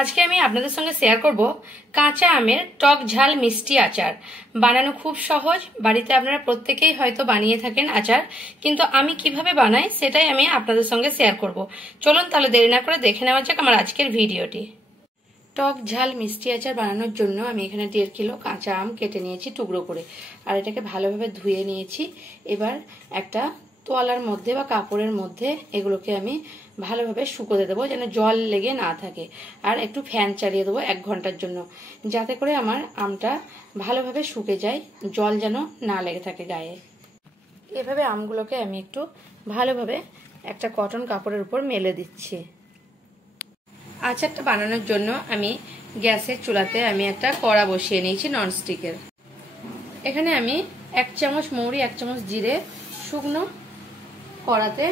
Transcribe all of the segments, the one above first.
আজকে আমি আপনাদের সঙ্গে শেয়ার করব কাঁচা আমের টক ঝাল মিষ্টি আচার। বানানো খুব সহজ, বাড়িতে আপনারা প্রত্যেকেই হয়তো বানিয়ে থাকেন আচার, কিন্তু আমি কিভাবে বানাই সেটাই আমি আপনাদের সঙ্গে শেয়ার করব। চলুন তাহলে দেরি না করে দেখে নেওয়া যাক আমার আজকের ভিডিওটি। টক ঝাল মিষ্টি আচার বানানোর জন্য আমি এখানে 1.5 কিলো কাঁচা আম কেটে নিয়েছি টুকরো করে, আর এটাকে ভালোভাবে ধুয়ে নিয়েছি। এবার একটা তোয়ালার মধ্যে বা কাপড়ের মধ্যে এগুলোকে আমি ভালোভাবে শুকোতে দেবো, যেন জল লেগে না থাকে। আর একটু ফ্যান চালিয়ে দেবো 1 ঘন্টার জন্য, যাতে করে আমার আমটা ভালোভাবে শুকে যায়, জল যেন না লেগে থাকে গায়ে। এভাবে আমগুলোকে আমি একটু ভালোভাবে একটা কটন কাপড়ের উপর মেলে দিচ্ছি। আচারটা বানানোর জন্য আমি গ্যাসের চুলাতে আমি একটা কড়া বসিয়ে নিয়েছি ননস্টিকের। এখানে আমি 1 চামচ মৌরি, 1 চামচ জিরে শুকনো কড়াতে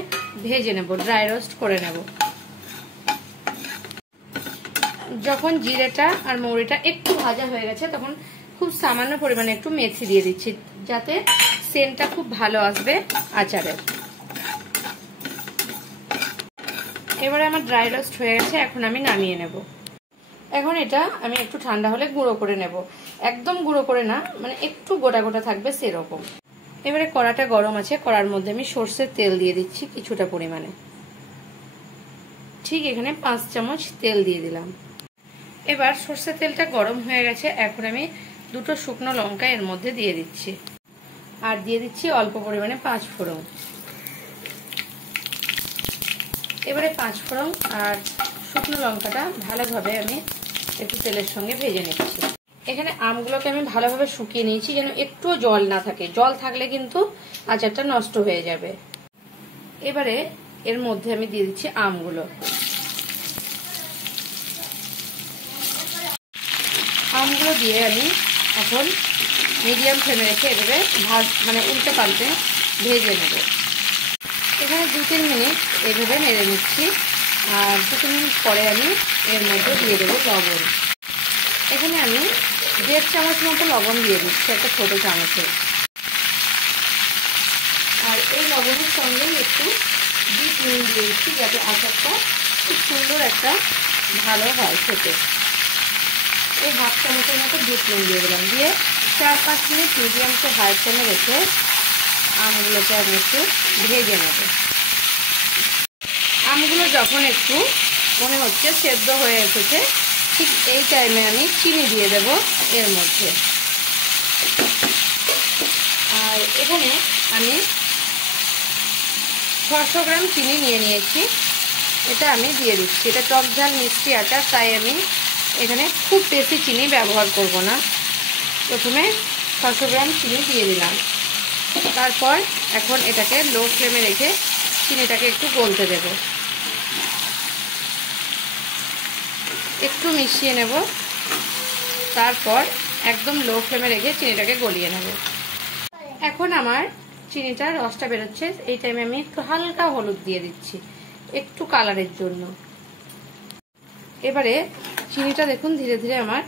ভেজে নেব, ড্রাই রোস্ট করে নেব। যখন জিরেটা আর মৌরিটা একটু ভাজা হয়ে গেছে তখন খুব সামান্য পরিমাণে একটু মেথি দিয়ে দিচ্ছি, যাতে সেন্টটা খুব ভালো আসবে আচারের। এবারে আমার ড্রাই রোস্ট হয়ে গেছে, এখন আমি নামিয়ে নেব। এখন এটা আমি একটু ঠান্ডা হলে গুঁড়ো করে নেব, একদম গুঁড়ো করে না, মানে একটু গোটা গোটা থাকবে সেরকম। এবারে কড়াটা গরম আছে, কড়ার মধ্যে আমি সর্ষের তেল দিয়ে দিচ্ছি কিছুটা পরিমাণে, ঠিক এখানে 5 চামচ তেল দিয়ে দিলাম। এবার সর্ষের তেলটা গরম হয়ে গেছে, এখন আমি 2টো শুকনো লঙ্কা এর মধ্যে দিয়ে দিচ্ছি, আর দিয়ে দিচ্ছি অল্প পরিমাণে 5 ফোড়ন। এবারে 5 ফোড়ন আর শুকনো লঙ্কাটা ভালোভাবে আমি একটু তেলের সঙ্গে ভেজে নিচ্ছি। এখানে আমগুলোকে আমি ভালোভাবে শুকিয়ে নিয়েছি, যেন একটু জল না থাকে, জল থাকলে কিন্তু আচারটা নষ্ট হয়ে যাবে। এবারে এর মধ্যে আমি দিয়ে দিচ্ছি আমগুলো। আমগুলো দিয়ে আমি এখন মিডিয়াম ফ্লেমে রেখে এভাবে উল্টে পাল্টে ভেজে নেব। এখানে 2-3 মিনিট এভাবে নেড়ে নিচ্ছি, আর 2-3 মিনিট পরে আমি এর মধ্যে দিয়ে দেবো লবণ। এখানে আমি 1.5 চামচ মতো লবণ দিয়ে দিচ্ছি, একটা ছোটো চামচে। আর এই লবণের সঙ্গে একটু বিট নুন দিয়ে দিচ্ছি, যাতে আচারটা খুব সুন্দর একটা ভালো হয় খেতে। এই 1/2 চামচের মতো বিট নুন দিয়ে দিলাম, দিয়ে 4-5 মিনিট মিডিয়াম টু হাই ফ্লেমে রেখে আমগুলোকে আমি একটু ভেজে নেব। আমগুলো যখন একটু মনে হচ্ছে সেদ্ধ হয়ে এসেছে, ঠিক এই টাইমে আমি চিনি দিয়ে দেব এর মধ্যে। আর এখানে আমি 600 গ্রাম চিনি নিয়ে নিয়েছি, এটা আমি দিয়ে দিচ্ছি। এটা টক ঝাল মিষ্টি আচার, তাই আমি এখানে খুব বেশি চিনি ব্যবহার করব না। প্রথমে 600 গ্রাম চিনি দিয়ে দিলাম, তারপর এখন এটাকে লো ফ্লেমে রেখে চিনিটাকে একটু গলতে দেব, একটু মিশিয়ে নেব, তারপর একদম লো ফ্লেমে রেখে চিনিটাকে গলিয়ে নেব। এখন আমার চিনিটার রসটা বেরোচ্ছে, এই টাইমে আমি একটু হালকা হলুদ দিয়ে দিচ্ছি, একটু কালারের জন্য। এবারে চিনিটা দেখুন ধীরে ধীরে আমার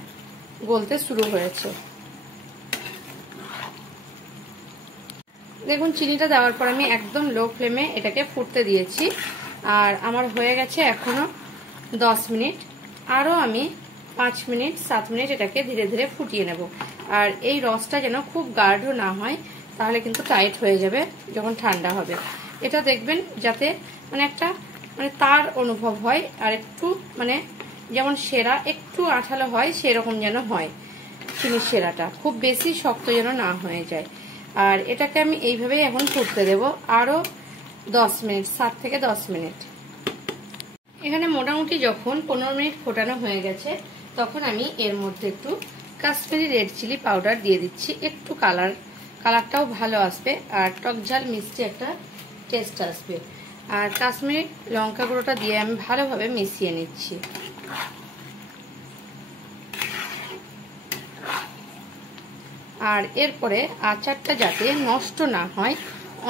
গলতে শুরু হয়েছে। দেখুন চিনিটা দেওয়ার পর আমি একদম লো ফ্লেমে এটাকে ফুটতে দিয়েছি, আর আমার হয়ে গেছে এখনো 10 মিনিট। আরও আমি 5 মিনিট 7 মিনিট এটাকে ধীরে ধীরে ফুটিয়ে নেব। আর এই রসটা যেন খুব গাঢ় না হয়, তাহলে কিন্তু টাইট হয়ে যাবে যখন ঠান্ডা হবে। এটা দেখবেন যাতে একটা তার অনুভব হয়, আর একটু যেমন সেরা একটু আঠালো হয় সেরকম যেন হয় চিনির সেরাটা, খুব বেশি শক্ত যেন না হয়ে যায়। আর এটাকে আমি এইভাবেই এখন ফুটতে দেব আরও 10 মিনিট, 7 থেকে 10 মিনিট। এখানে মোটামুটি যখন 15 মিনিট ফোটানো হয়ে গেছে, তখন আমি এর মধ্যে একটু কাশ্মীরি রেড চিলি পাউডার দিয়ে দিচ্ছি, একটু কালারটাও ভালো আসবে, আর টক ঝাল মিষ্টি একটা টেস্ট আসবে। আর কাশ্মীরি লঙ্কা গুঁড়োটা দিয়ে আমি ভালোভাবে মিশিয়ে নিচ্ছি। আর এরপরে আচারটা যাতে নষ্ট না হয়,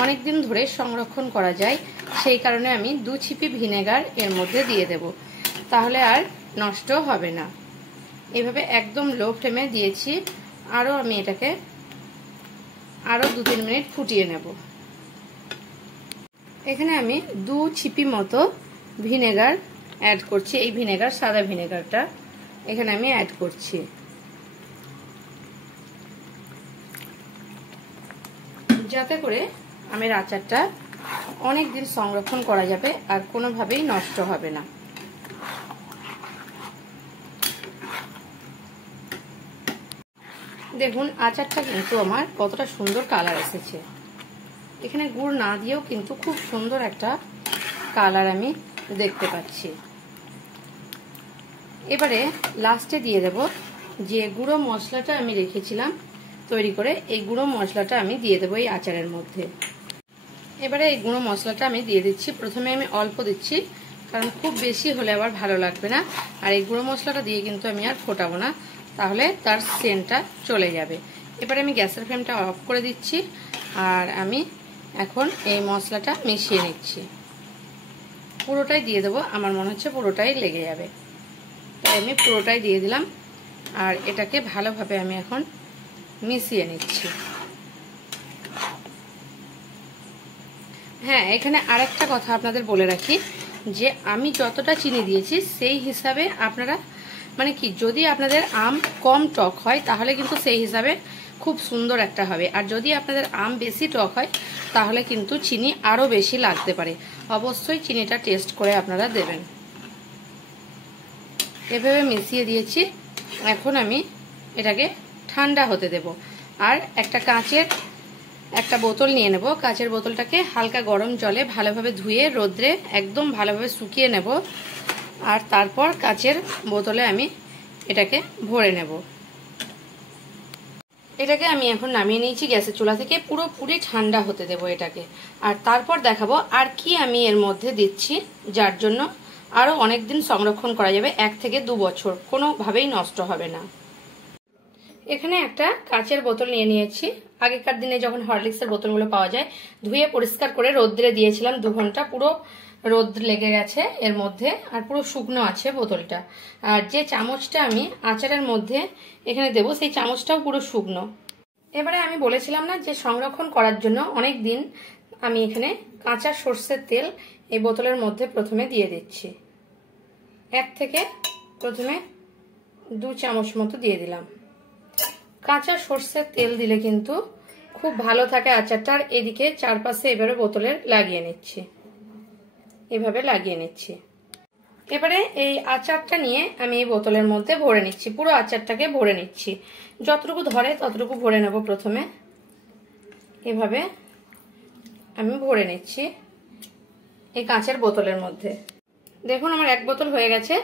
অনেক দিন ধরে সংরক্ষণ করা যায়, সেই কারণে আমি 2 ছিপি ভিনেগার এর মধ্যে দিয়ে দেব, তাহলে আর নষ্ট হবে না। এভাবে একদম লো ফ্লেমে দিয়েছি, আরও আমি এটাকে আরও 2-3 মিনিট ফুটিয়ে নেব। এখানে আমি 2 ছিপি মতো ভিনেগার অ্যাড করছি। এই ভিনেগার, সাদা ভিনেগারটা এখানে আমি অ্যাড করছি, যাতে করে আমের আচারটা অনেক দিন সংরক্ষণ করা যাবে আর কোনোভাবেই নষ্ট হবে না। দেখুন আচারটা কিন্তু আমার কতটা সুন্দর কালার এসেছে। এখানে গুড় না দিয়েও কিন্তু খুব সুন্দর একটা কালার আমি দেখতে পাচ্ছি। এবারে লাস্টে দিয়ে দেব যে গুঁড়ো মশলাটা আমি রেখেছিলাম তৈরি করে, এই গুঁড়ো মশলাটা আমি দিয়ে দেবো এই আচারের মধ্যে। এবারে এই গুঁড়ো মশলাটা আমি দিয়ে দিচ্ছি। প্রথমে আমি অল্প দিচ্ছি, কারণ খুব বেশি হলে আবার ভালো লাগবে না। আর এই গুঁড়ো মশলাটা দিয়ে কিন্তু আমি আর ফোটাবো না, তাহলে তার সেন্টটা চলে যাবে। এবারে আমি গ্যাসের ফ্লেমটা অফ করে দিচ্ছি, আর আমি এখন এই মশলাটা মিশিয়ে নিচ্ছি। পুরোটাই দিয়ে দেবো, আমার মনে হচ্ছে পুরোটাই লেগে যাবে, তাই আমি পুরোটাই দিয়ে দিলাম। আর এটাকে ভালোভাবে আমি এখন মিশিয়ে নিচ্ছি। হ্যাঁ, এখানে আরেকটা কথা আপনাদের বলে রাখি যে আমি যতটা চিনি দিয়েছি সেই হিসাবে আপনারা, মানে কি, যদি আপনাদের আম কম টক হয় তাহলে কিন্তু সেই হিসাবে খুব সুন্দর একটা হবে। আর যদি আপনাদের আম বেশি টক হয় তাহলে কিন্তু চিনি আরও বেশি লাগতে পারে। অবশ্যই চিনিটা টেস্ট করে আপনারা দেবেন। এভাবে মিশিয়ে দিয়েছি। এখন আমি এটাকে ঠান্ডা হতে দেব। আর একটা কাঁচের একটা বোতল নিয়ে নেব। কাঁচের বোতলটাকে হালকা গরম জলে ভালোভাবে ধুয়ে রোদ্রে একদম ভালোভাবে শুকিয়ে নেব। আর তারপর কাঁচের বোতলে আমি এটাকে ভরে নেব। এটাকে আমি এখন নামিয়ে নিয়েছি গ্যাসের চুলা থেকে, পুরোপুরি ঠান্ডা হতে দেব এটাকে। আর তারপর দেখাবো আর কি আমি এর মধ্যে দিচ্ছি, যার জন্য আরও অনেক দিন সংরক্ষণ করা যাবে, 1 থেকে 2 বছর কোনোভাবেই নষ্ট হবে না। এখানে একটা কাঁচের বোতল নিয়ে নিয়েছি। আগেকার দিনে যখন হরলিক্সের বোতলগুলো পাওয়া যায়, ধুয়ে পরিষ্কার করে রোদ্রে দিয়েছিলাম 2 ঘন্টা, পুরো রোদ লেগে গেছে এর মধ্যে, আর পুরো শুকনো আছে বোতলটা। আর যে চামচটা আমি আচারের মধ্যে এখানে দেবো, সেই চামচটাও পুরো শুকনো। এবারে আমি বলেছিলাম না যে সংরক্ষণ করার জন্য অনেক দিন, আমি এখানে কাঁচা সর্ষের তেল এই বোতলের মধ্যে প্রথমে দিয়ে দিচ্ছি। 1 থেকে প্রথমে 2 চামচ মতো দিয়ে দিলাম। কাঁচা সর্ষের তেল দিলে কিন্তু খুব ভালো থাকে আচারটার। এদিকে চারপাশে এবারে বোতলের লাগিয়ে নিচ্ছি, এভাবে লাগিয়ে নিচ্ছি। এবারে এই আচারটা নিয়ে আমি এই বোতলের মধ্যে ভরে নিচ্ছি, পুরো আচারটাকে ভরে নিচ্ছি। যতটুকু ধরে ততটুকু ভরে নেব। প্রথমে এভাবে আমি ভরে নিচ্ছি এই কাঁচের বোতলের মধ্যে। দেখুন আমার 1 বোতল হয়ে গেছে।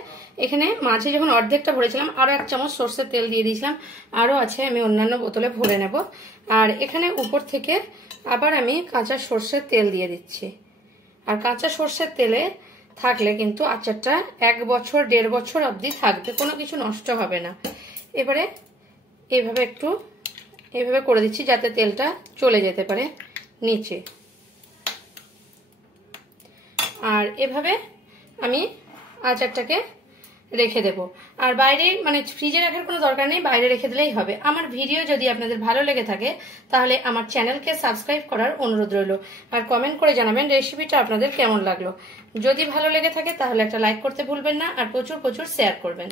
এখানে মাঝে যখন অর্ধেকটা ভরেছিলাম আরো 1 চামচ সর্ষের তেল দিয়ে দিয়েছিলাম, আরো আছে, আমি অন্যান্য বোতলে ভরে নেব। আর এখানে উপর থেকে আবার আমি কাঁচা সর্ষের তেল দিয়ে দিচ্ছি। আর কাঁচা সর্ষের তেলে থাকলে কিন্তু আচারটা 1 বছর 1.5 বছর অবধি থাকবে, কোনো কিছু নষ্ট হবে না। এবারে এইভাবে একটু এইভাবে করে দিচ্ছি যাতে তেলটা চলে যেতে পারে নিচে। আর এভাবে আমি আচারটাকে রেখে দেব। আর বাইরে, মানে ফ্রিজে রাখার কোনো দরকার নেই, বাইরে রেখে দিলেই হবে। আমার ভিডিও যদি আপনাদের ভালো লেগে থাকে তাহলে আমার চ্যানেলকে সাবস্ক্রাইব করার অনুরোধ রইল। আর কমেন্ট করে জানাবেন রেসিপিটা আপনাদের কেমন লাগলো। যদি ভালো লেগে থাকে তাহলে একটা লাইক করতে ভুলবেন না, আর প্রচুর প্রচুর শেয়ার করবেন।